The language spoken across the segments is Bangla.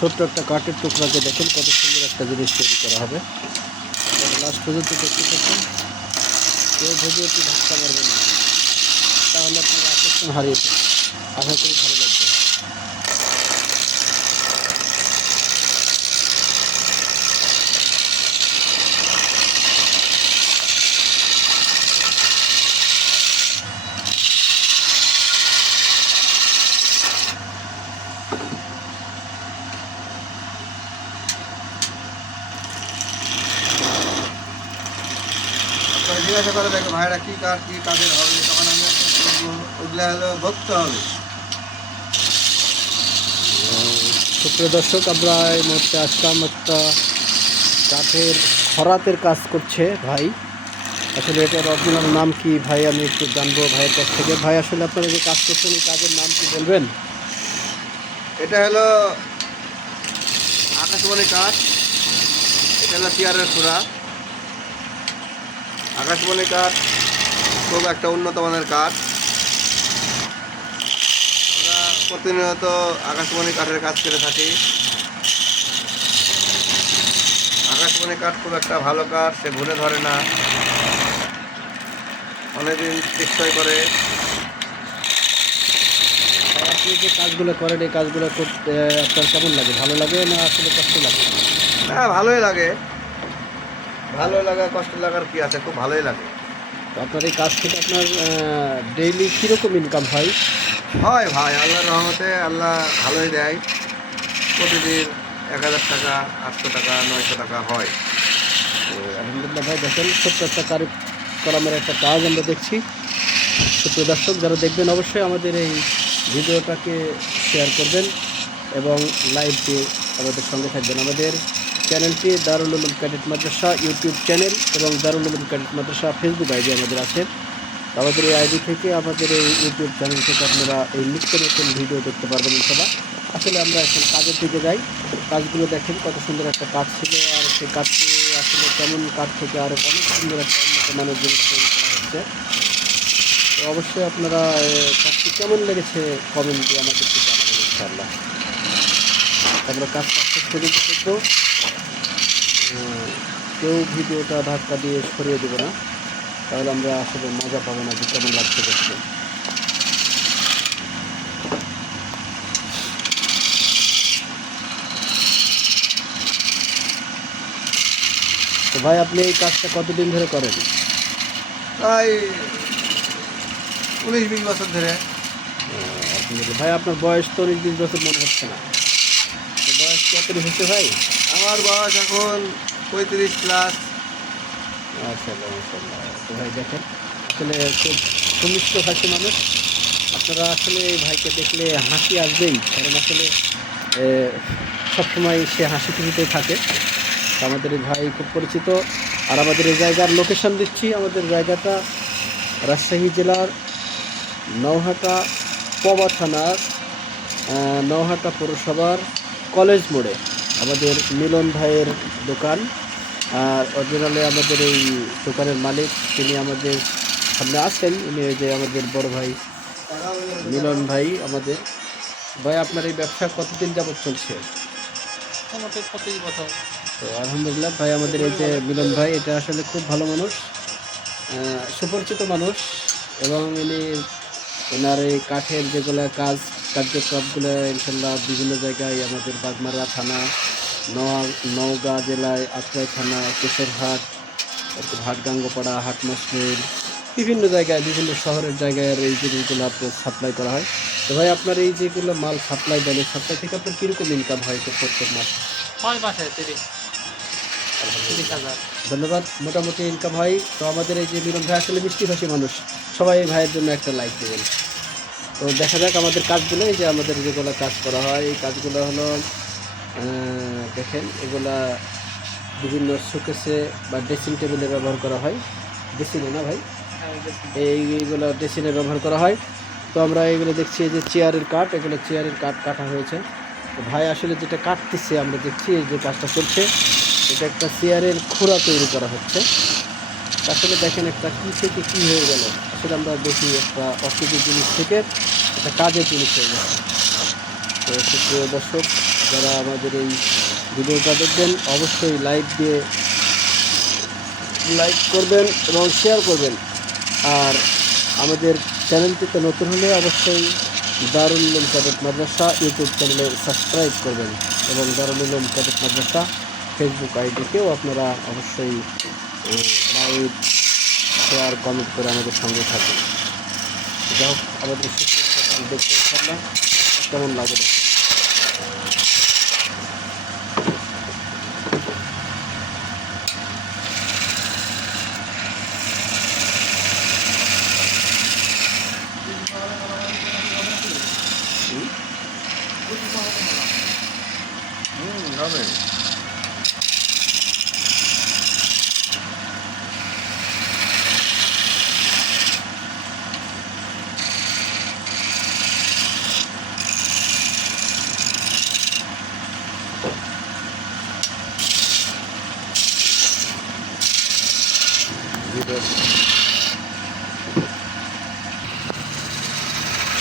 ছোট্ট একটা কাঠের টুকরাকে দেখুন কত সুন্দর একটা জিনিস তৈরি করা হবে। লাস্ট পর্যন্ত দেখতে থাকুন, কেউ ভিডিওটি ধাক্কা মারবেন না, তাহলে আপনারা আকর্ষণ হারিয়ে ফেলবেন। আশা করি ভালো লাগবে। জিজ্ঞাসা করে দেখো ভাইরা কী কাজ কী কাজের হবে, তখন আমি ওগুলো হলো ভক্ত হবে। সুপ্রিয় দর্শক, আমরা এই মুহূর্তে আসলাম একটা কাঠের খরাতের কাজ করছে ভাই। আসলে এটার অরিজিনাল নাম কি ভাই, আমি একটু জানবো ভাইয়ের কাছ থেকে। ভাই আসলে আপনারা যে কাজ করছেন এই কাজের নাম কি বলবেন? এটা হলো আকাশমণি কাঠ, এটা হলো চেয়ারের খুঁড়া। আকাশমণি কাঠ খুব একটা উন্নত মানের কাঠ। আমরা প্রতিনিয়ত আকাশমণি কাঠের কাজ করে থাকি। আকাশমণি কাঠ খুব একটা ভালো কাঠ, সে ঘুরে ধরে না, অনেকদিন টেকসই করে। আপনি যে কাজগুলো করেন এই কাজগুলো করতে আপনার কেমন লাগে? ভালো লাগে না আসলে কষ্ট লাগে? হ্যাঁ, ভালোই লাগে। ভালো লাগা কষ্ট লাগার কি আছে, খুব ভালোই লাগে। তো আপনার এই কাজ থেকে আপনার ডেইলি কীরকম ইনকাম হয়? হয় ভাই, আল্লাহর রহমতে আল্লাহ ভালোই দেয়। প্রতিদিন 1000 টাকা, 800 টাকা, 900 টাকা হয়। তো আলহামদুলিল্লাহ ভাই, দেখেন ছোট্ট একটা কলামের একটা কাজ আমরা দেখছি। সুপ্রিয় দর্শক, যারা দেখবেন অবশ্যই আমাদের এই ভিডিওটাকে শেয়ার করবেন এবং লাইভ দিয়ে আমাদের সঙ্গে থাকবেন। আমাদের চ্যানেলটি দারুল উলুম ক্যাডেট মাদ্রাসা ইউটিউব চ্যানেল এবং দারুল উলুম ক্যাডেট মাদ্রাসা ফেসবুক আইডি আমাদের আছে। আমাদের এই আইডি থেকে, আমাদের এই ইউটিউব চ্যানেল থেকে আপনারা এই নিত্য নতুন ভিডিও দেখতে পারবেন ইনশাআল্লাহ। আসলে আমরা এখন কাজের দিকে যাই। কাজগুলো দেখেন কত সুন্দর একটা কাজ ছিল, আর সেই কাজটি আসলে কেমন কাঠ থেকে আরও অনেক সুন্দর একটা উন্নত মানের জিনিস তৈরি করা হচ্ছে। তো অবশ্যই আপনারা কাজটি কেমন লেগেছে কমেন্টে আমাদেরকে জানাবেন ইনশাআল্লাহ। আমরা কাজটা শেষ পর্যন্ত দেখবো। কেউ ভিডিওটা ধাক্কা দিয়ে সরিয়ে দেবো না, তাহলে আমরা আসলে মজা পাবো না যে কেমন লাগছে দেখতে। তো ভাই, আপনি এই কাজটা কতদিন ধরে করেন? প্রায় 19-20 বছর ধরে। আলহামদুলিল্লাহ ভাই, আপনার বয়স তো 19-20 বছর মনে হচ্ছে না। তো বয়স কত হচ্ছে ভাই? আমার বয়স এখন 35+। মাশাআল্লাহ মাশাআল্লাহ। তো ভাই দেখেন, আসলে খুব সুমিষ্ট হাসি মানুষ। আপনারা আসলে এই ভাইকে দেখলে হাসি আসবেই, কারণ আসলে সবসময় সে হাসি খুশিতেই থাকে। তো আমাদের এই ভাই খুব পরিচিত। আর আমাদের এই জায়গার লোকেশন দিচ্ছি। আমাদের জায়গাটা রাজশাহী জেলার নওহাটা পবা থানার নওহাটা পৌরসভার কলেজ মোড়ে আমাদের মিলন ভাইয়ের দোকান। আর অরিজিনালে আমাদের এই দোকানের মালিক, তিনি আমাদের সামনে আছেন, উনি যে আমাদের বড় ভাই মিলন ভাই আমাদের। ভাই, আপনার এই ব্যবসা কতদিন যাবত চলছে? মোটামুটি 25 বছর। তো আলহামদুলিল্লাহ ভাই, আমাদের এই যে মিলন ভাই, এটা আসলে খুব ভালো মানুষ, সুপরিচিত মানুষ। এবং ইনি ওনার এই কাঠের যেগুলো কার্যক্রমগুলো ইনশাল্লাহ বিভিন্ন জায়গায়, আমাদের বাগমারা থানা, নওগাঁ জেলায় আত্রাই থানা, কেশরহাট, হাটগাঙ্গপাড়া, হাট মসলিন, বিভিন্ন জায়গায়, বিভিন্ন শহরের জায়গায় আর এই জিনিসগুলো আপনার সাপ্লাই করা হয়। তো ভাই, আপনার এই যেগুলো মাল সাপ্লাই দেন, সাপ্লাই থেকে আপনার কীরকম ইনকাম হয় প্রত্যেক মাসে? 6 মাসে 30,000। ধন্যবাদ। মোটামুটি ইনকাম হয়। তো আমাদের এই যে মিলন ভাই আসলে মিষ্টিভাষী মানুষ, সবাই এই ভাইয়ের জন্য একটা লাইক দেবেন। তো দেখা যাক আমাদের কাজগুলো। এই যে আমাদের যেগুলো কাজ করা হয়, এই কাজগুলো হলো দেখেন, এগুলা বিভিন্ন শোকেসে বা ড্রেসিং টেবিলে ব্যবহার করা হয়। ড্রেসিংয়ে না ভাই, এইগুলো ড্রেসিংয়ে ব্যবহার করা হয়। তো আমরা এগুলো দেখছি, এই যে চেয়ারের কাঠ, এগুলো চেয়ারের কাঠ কাটা হয়েছে। তো ভাই আসলে যেটা কাটতেছে, আমরা দেখছি এই যে কাজটা চলছে, এটা একটা চেয়ারের খুঁড়া তৈরি করা হচ্ছে। আসলে দেখেন, একটা কী থেকে কী হয়ে গেল। আসলে আমরা দেখি একটা অসুখের জিনিস থেকে একটা কাজের জিনিস হয়ে গেছে। তো সুপ্রিয় দর্শক, যারা আমাদের এই ভিডিওটা দেখবেন অবশ্যই লাইক করবেন এবং শেয়ার করবেন। আর আমাদের চ্যানেলটিতে নতুন হলে অবশ্যই দারুল উলুম ক্যাডেট মাদ্রাসা ইউটিউব চ্যানেলে সাবস্ক্রাইব করবেন এবং দারুল উলুম ক্যাডেট মাদ্রাসা ফেসবুক আইডিকেও আপনারা অবশ্যই লাইক শেয়ার কমেন্ট করে আমাদের সঙ্গে থাকুন। যাই হোক, আমাদের সুস্থ দেখতে ইনশাআল্লাহ কেমন লাগে দেখুন। হবে।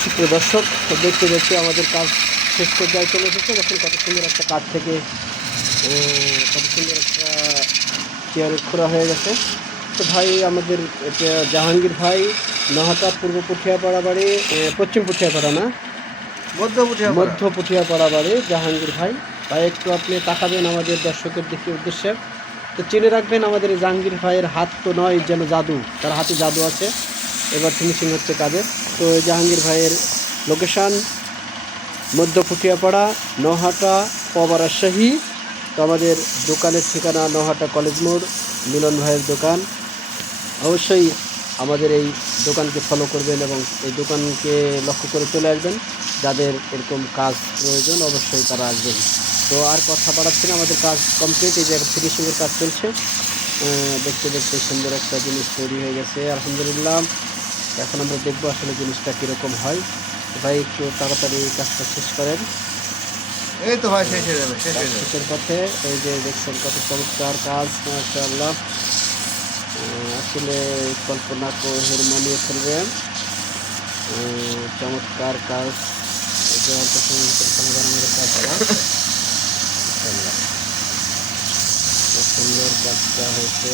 সুপ্রিয় দর্শক, দেখতে দেখতে আমাদের কাজ শেষ পর্যায়ে চলে এসেছে। দেখুন কত সুন্দর একটা কাঠ থেকে কত সুন্দর একটা চেয়ারের খোড়া হয়ে গেছে। তো ভাই আমাদের এটা জাহাঙ্গীর ভাই নহাটা পূর্ব পুঠিয়াপাড়া বাড়ি, পশ্চিম পুঠিয়াপাড়া না, মধ্য পুঠিয়াপাড়া বাড়ি জাহাঙ্গীর ভাই। ভাই একটু আপনি তাকাবেন আমাদের দর্শকের দিকে উদ্দেশ্যে। তো চিনে রাখবেন আমাদের এই জাহাঙ্গীর ভাইয়ের হাত তো নয় যেন জাদু, তার হাতে জাদু আছে। এবার ফিনিশিং হচ্ছে কাজের। তো এই জাহাঙ্গীর ভাইয়ের লোকেশান মধ্য পুঠিয়াপাড়া, নহাটা, পবা, রাজশাহী। তো আমাদের দোকানের ঠিকানা নহাটা কলেজ মোড়, মিলন ভাইয়ের দোকান। অবশ্যই আমাদের এই দোকানকে ফলো করবেন এবং এই দোকানকে লক্ষ্য করে চলে আসবেন। যাদের এরকম কাজ প্রয়োজন অবশ্যই তারা আসবেন। তো আর কথা বাড়াচ্ছি না, আমাদের কাজ কমপ্লিট। এই যে ফিনিশিংয়ের কাজ চলছে। দেখতে দেখতে সুন্দর একটা জিনিস তৈরি হয়ে গেছে আলহামদুলিল্লাহ। এখন আমরা দেখবো আসলে জিনিসটা কীরকম হয়। ভাই একটু তাড়াতাড়ি কাজটা শেষ করেন। এই তো ভাই শেষ হয়ে যাবে, শেষ হয়ে যাবে। শেষের পথে। এই যে দেখছেন কত চমৎকার কাজ, মাশাআল্লাহ। আসলে কল্পনা করে মানিয়ে ফেলবেন। চমৎকার কাজ। এই যে অল্প সময়ের ভিতরে সমাধান আমাদের কাজটা ইনশাআল্লাহ খুব সুন্দর কাজটা হয়েছে।